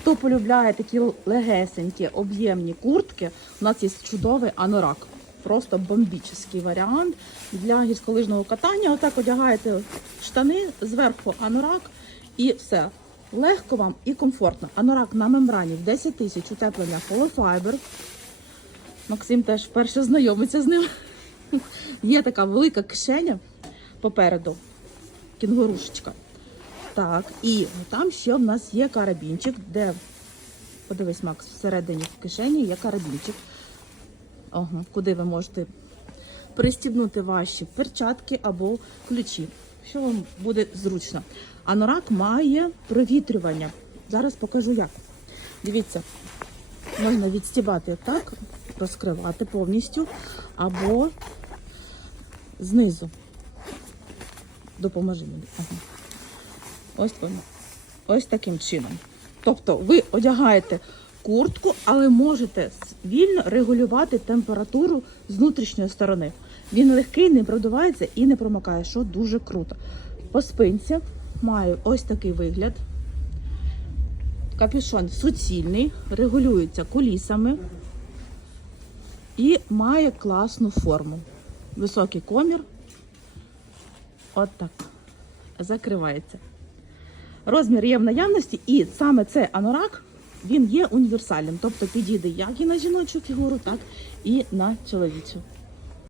Хто полюбляє такі легесенькі, об'ємні куртки, у нас є чудовий анорак. Просто бомбічний варіант для гірськолижного катання. Отак одягаєте штани, зверху анорак і все. Легко вам і комфортно. Анорак на мембрані в 10 тисяч утеплення полифайбер. Максим теж вперше знайомиться з ним. Є така велика кишеня попереду, кінгурушечка. Так, і там ще в нас є карабінчик, де, подивись, Макс, всередині в кишені є карабінчик. Ага, куди ви можете пристібнути ваші перчатки або ключі, що вам буде зручно. Анорак має провітрювання. Зараз покажу як. Дивіться, можна відстібати так, розкривати повністю, або знизу. Допоможи мені. Ага. Ось воно. Ось таким чином. Тобто ви одягаєте куртку, але можете вільно регулювати температуру з внутрішньої сторони. Він легкий, не продувається і не промокає, що дуже круто. По спинці маю ось такий вигляд. Капюшон суцільний, регулюється колісами і має класну форму. Високий комір. От так. Закривається. Розмір є в наявності, і саме цей анорак він є універсальним, тобто підійде як і на жіночу фігуру, так і на чоловічу.